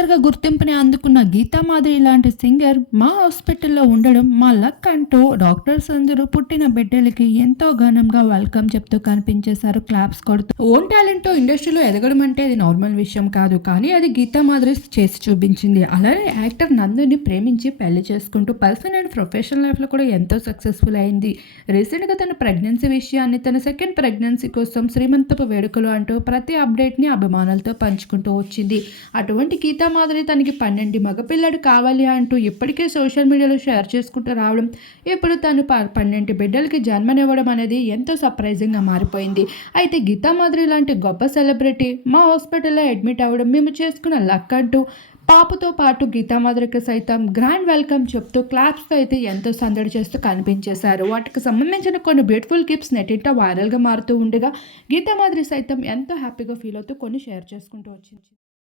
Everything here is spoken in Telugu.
సింగర్గా గుర్తింపుని అందుకున్న గీతామాధురి లాంటి సింగర్ మా హాస్పిటల్లో ఉండడం మా లక్ అంటూ డాక్టర్స్ అందరూ పుట్టిన బిడ్డలకి ఎంతో ఘనంగా వెల్కమ్ చెప్తూ కనిపించేశారు క్లాప్స్ కొడుతూ. ఓన్ టాలెంట్తో ఇండస్ట్రీలో ఎదగడం అంటే అది నార్మల్ విషయం కాదు కానీ అది గీతా మాధురి చేసి చూపించింది. అలానే యాక్టర్ నందుని ప్రేమించి పెళ్ళి చేసుకుంటూ పర్సనల్ అండ్ ప్రొఫెషనల్ లైఫ్లో కూడా ఎంతో సక్సెస్ఫుల్ అయింది. రీసెంట్గా తన ప్రెగ్నెన్సీ విషయాన్ని తన సెకండ్ ప్రెగ్నెన్సీ కోసం శ్రీమంతపు వేడుకలు అంటూ ప్రతి అప్డేట్ని అభిమానులతో పంచుకుంటూ వచ్చింది. అటువంటి గీతా మాదిరి తనకి పన్నెండు మగపిల్లడు కావాలి అంటూ ఇప్పటికే సోషల్ మీడియాలో షేర్ చేసుకుంటూ రావడం ఇప్పుడు తను ప- పన్నెండు బిడ్డలకి జన్మనివ్వడం అనేది ఎంతో సర్ప్రైజింగ్గా మారిపోయింది. అయితే గీతా మాదిరి లాంటి గొప్ప సెలబ్రిటీ మా హాస్పిటల్లో అడ్మిట్ అవ్వడం మేము చేసుకున్న లక్ అంటూ పాపతో పాటు గీతామాధురికి సైతం గ్రాండ్ వెల్కమ్ చెప్తూ క్లాప్స్తో అయితే ఎంతో సందడి చేస్తూ కనిపించేశారు. వాటికి సంబంధించిన కొన్ని బ్యూటిఫుల్ గిఫ్ట్స్ నెట్టింట వైరల్గా మారుతూ ఉండగా గీతామాధురి సైతం ఎంతో హ్యాపీగా ఫీల్ అవుతూ కొన్ని షేర్ చేసుకుంటూ వచ్చింది.